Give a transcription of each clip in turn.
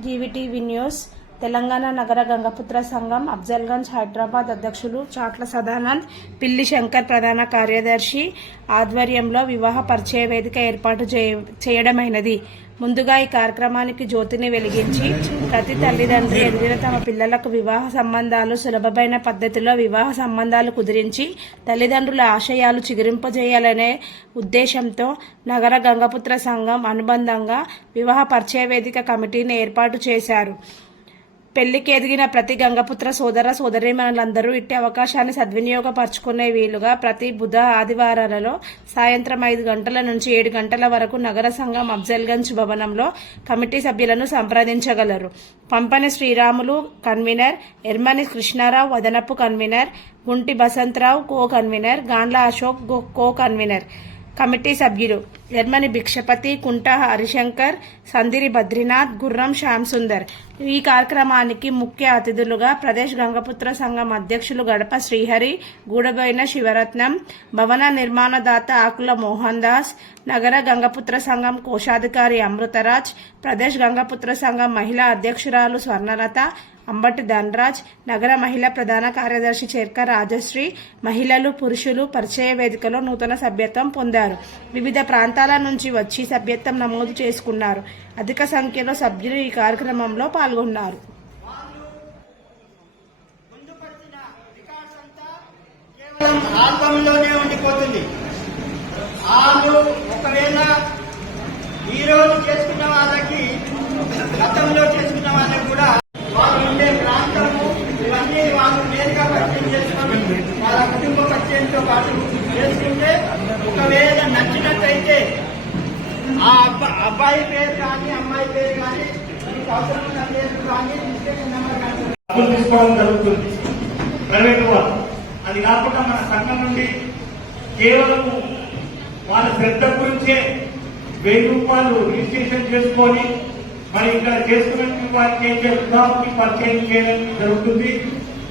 జీవీటీవీ news. Telangana నగర గంగపుత్ర సంఘం అఫ్జల్గంజ్ హైదరాబాద్ అధ్యక్షులు చాట్ల సదానంద్ పిల్లి శంకర్ ప్రధాన కార్యదర్శి ఆధ్వర్యంలో వివాహ పరిచయ వేదిక ఏర్పాటు చేయ- చేయడమైనది. ముందుగా ఈ కార్యక్రమానికి జ్యోతిని వెలిగించి ప్రతి తల్లిదండ్రి ఎదిగిన తమ పిల్లలకు వివాహ సంబంధాలు సులభమైన పద్ధతిలో వివాహ సంబంధాలు కుదిరించి తల్లిదండ్రుల ఆశయాలు చిగురింపజేయాలనే ఉద్దేశంతో నగర గంగపుత్ర సంఘం అనుబంధంగా వివాహ పరిచయ వేదిక కమిటీని ఏర్పాటు చేశారు. పెళ్ళికి ఎదిగిన ప్రతి గంగపుత్ర సోదర సోదరీమణులందరూ ఇట్టి అవకాశాన్ని సద్వినియోగపరుచుకునే వీలుగా ప్రతి బుధ ఆదివారాలలో సాయంత్రం ఐదు గంటల నుంచి ఏడు గంటల వరకు నగర సంఘం అఫ్జల్గంజ్ భవనంలో కమిటీ సభ్యులను సంప్రదించగలరు. Pampani Sriramulu convener Ermani Krishnarao వదనపు convener Gunti Basantharao co convener Gandla Ashok co convener committee సభ్యులు ఎర్మని భిక్షపతి కుంట హరిశంకర్ సందిరి బద్రీనాథ్ గుర్రం శ్యామ్ సుందర్. ఈ కార్యక్రమానికి ముఖ్య అతిథులుగా ప్రదేశ్ గంగపుత్ర సంఘం అధ్యక్షులు గడప శ్రీహరి గూడబోయిన శివరత్నం భవన నిర్మాణదాత ఆకుల మోహన్ దాస్ నగర గంగపుత్ర సంఘం కోశాధికారి అమృతరాజ్ ప్రదేశ్ గంగపుత్ర సంఘం మహిళా అధ్యక్షురాలు స్వర్ణలత అంబటి ధనరాజ్ నగర మహిళా ప్రధాన కార్యదర్శి చేర్క రాజశ్రీ మహిళలు పురుషులు పరిచయ వేదికలో నూతన సభ్యత్వం పొందారు. వివిధ ప్రాంతాల నుంచి వచ్చి సభ్యత్వం నమోదు చేసుకున్నారు. అధిక సంఖ్యలో సభ్యులు ఈ కార్యక్రమంలో పాల్గొన్నారు. ఉండిపోతుంది. ఒకవేళ ఈ రోజు చేసుకున్న వాళ్ళకి గతంలో చేసుకున్న వాళ్ళకి కూడా వాళ్ళు ఉండే ప్రాంతము ఇవన్నీ వాళ్ళు నేరుగా పరిచయం చేసుకొని వాళ్ళ కుటుంబ పరిచయంతో పాటు చేసుకుంటే ఒకవేళ నచ్చినట్టయితే ఆ అబ్బా అబ్బాయి పేరు కానీ అమ్మాయి పేరు కానీ మీకు అవసరం ఉన్న పేరు కానీ రిజిస్ట్రేషన్ డబ్బులు తీసుకోవడం జరుగుతుంది. ప్రైవేట్ వాళ్ళు. అది కాకుండా మన సంఘం నుండి కేవలం వాళ్ళ శ్రద్ధ గురించే వెయ్యి రూపాయలు రిజిస్ట్రేషన్ చేసుకొని మరి ఇక్కడ చేసుకునే వారికి ఏం చేస్తామని పరిచయం చేయడం జరుగుతుంది.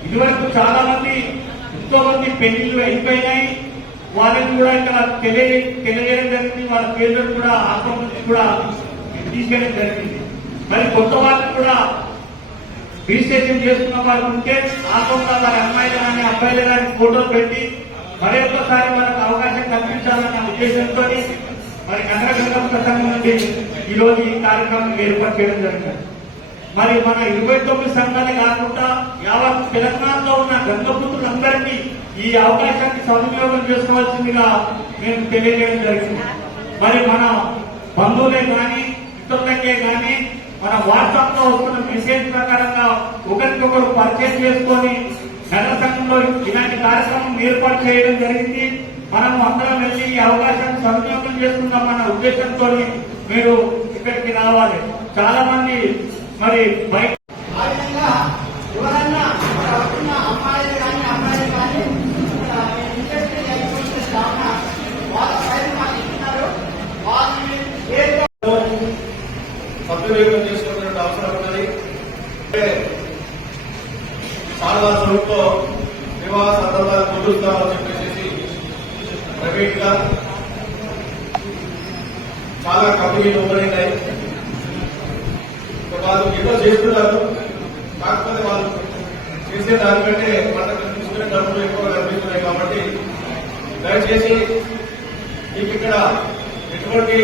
ఇదివరకు చాలా మంది ఎంతో మంది పెళ్ళిళ్ళు అయిపోయినాయి. వాళ్ళని కూడా ఇక్కడ తెలియ తెలియజేయడం జరిగింది. వాళ్ళ పేర్లను కూడా ఆత్మహత్య కూడా తీసేయడం జరిగింది. మరి కొత్త వాళ్ళకి కూడా రిజిస్ట్రేషన్ చేసుకున్న వారు ఉంటే ఆత్మహత్య వారి అమ్మాయిలు కానీ అబ్బాయిలు కానీ ఫోటో పెట్టి మరి ఒక్కసారి వాళ్ళకి అవకాశం కల్పించాలన్న ఉద్దేశంతో మరి కన్నడ గంగమ్మ సంఘం నుండి ఈరోజు ఈ కార్యక్రమం ఏర్పాటు చేయడం జరిగింది. మరి మన ఇరవై తొమ్మిది సంఘాలే కాకుండా యావత్ తెలంగాణలో ఉన్న గంగపుత్రులందరికీ ఈ అవకాశాన్ని సద్వినియోగం చేసుకోవాల్సిందిగా మేము తెలియజేయడం జరిగింది. మరి మన బంధువులే కానీ ఇతరులకే కానీ మన వాట్సాప్లో వస్తున్న మెసేజ్ ప్రకారంగా ఒకరికొకరు పరిచయం చేసుకొని నగర సంఘంలో ఇలాంటి కార్యక్రమం ఏర్పాటు చేయడం జరిగింది. మనం అందరం వెళ్ళి ఈ అవకాశాన్ని సద్వినియోగం చేసుకుందాం అన్న ఉద్దేశంతో మీరు ఇక్కడికి రావాలి. చాలా మంది మరి బయట సద్వినియోగం చేసుకోవాల్సిన అవసరం ఉన్నది. చాలా స్వరూపంలో వివాహ సందర్భాలు కుదురుతామని చెప్పేసి ప్రైవేట్గా చాలా కంపెనీలు ఓపెన్ ఏదో చేస్తున్నారు. కాకపోతే వాళ్ళు చేసే దానికంటే వాళ్ళకి తీసుకునే డబ్బులు ఎక్కువ కనిపిస్తున్నాయి కాబట్టి దయచేసి మీకు ఇక్కడ ఎటువంటి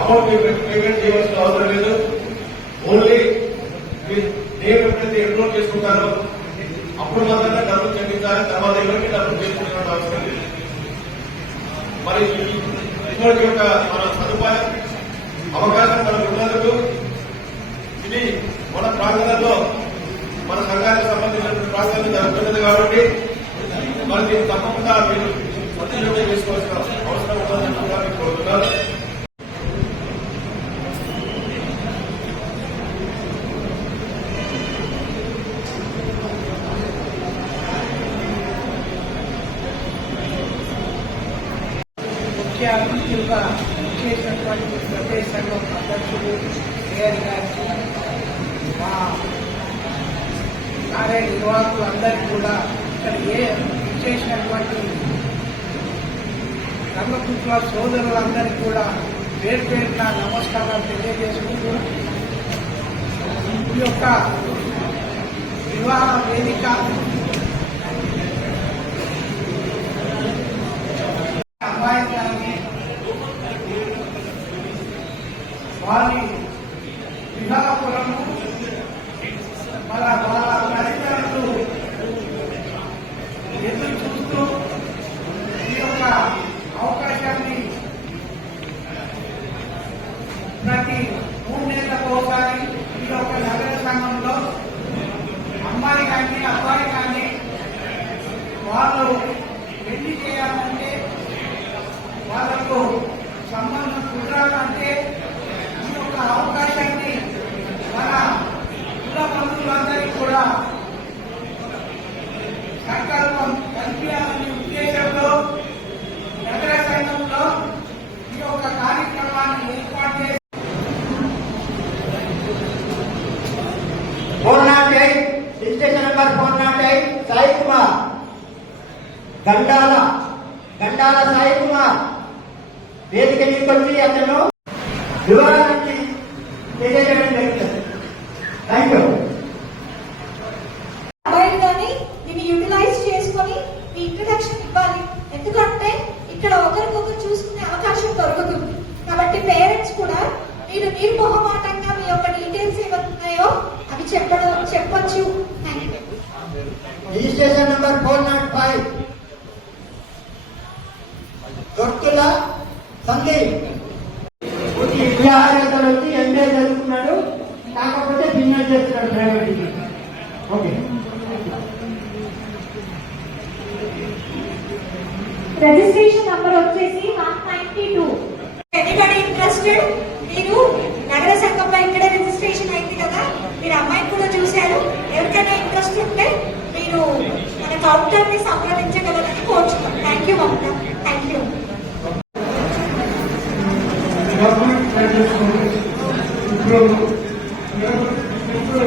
అమౌంట్ పేమెంట్ చేయవలసిన అవసరం లేదు. ఓన్లీ మీరు నేమ్ ఎప్పుడైతే ఎన్రోల్ చేసుకుంటారో అప్పుడు మాత్రమే డబ్బులు చెల్లించాలి తర్వాత ఎవరికి డబ్బులు చేసుకునే అవసరం లేదు. మరి ఇటువంటి యొక్క మన సదుపాయం అవకాశం మనకు ఉన్నందుకు ఇది మన ప్రాంగణంలో మన సంఘానికి సంబంధించిన ప్రాంగణంలో జరుగుతున్నది కాబట్టి మరి దీన్ని తప్పకుండా మీరు సద్వినియోగం చేసుకోవాల్సిన అవసరం ఉందని కోరుతున్నారు ముఖ్య అతిథులుగా చేసినటువంటి ప్రదేశ్ సంఘం అధ్యక్షులు కేఆర్ గారికి మా కార్య నిర్వాహకులందరికీ కూడా ఇక్కడ ఏ చేసినటువంటి ధర్మపుత్ర సోదరులందరికీ కూడా పేరు పేరున నమస్కారాలు తెలియజేసుకుంటూ ఈ యొక్క వివాహ వేదిక Thank you. వచ్చి అతను వివరాలకి తెలియజేయడం జరుగుతుంది థ్యాంక్ యూ అబ్బాయిలు కానీ దీన్ని యూటిలైజ్ చేసుకొని మీ ఇంట్రడక్షన్ ఇవ్వాలి. ఎందుకంటే ఇక్కడ ఒకరికొకరు చూసుకునే అవకాశం దొరుకుతుంది. కాబట్టి పేరెంట్స్ కూడా మీరు నిర్మోహమాటంగా మీ యొక్క డీటెయిల్స్ ఏమవుతున్నాయో అవి చెప్పడం చెప్పొచ్చు registration number four nought five Dorthula Sandeep విద్యార్హతలు వచ్చి ఎంబీఏ చదువుకున్నాడు కాకపోతే బిజినెస్ చేస్తున్నాడు ప్రైవేట్ ఓకే. రిజిస్ట్రేషన్ నంబర్ వచ్చేసి one ninety two anybody interested మీరు నగర సంఘంలో ఇక్కడే రిజిస్ట్రేషన్ అయింది కదా మీరు అమ్మాయిని కూడా చూశారు. ఎవరికైనా ఇంట్రెస్ట్ ఉంటే మీరు మన కౌంటర్ని సంప్రదించగలరని కోరుచున్నాం. Thank you Mamata thank you ఈ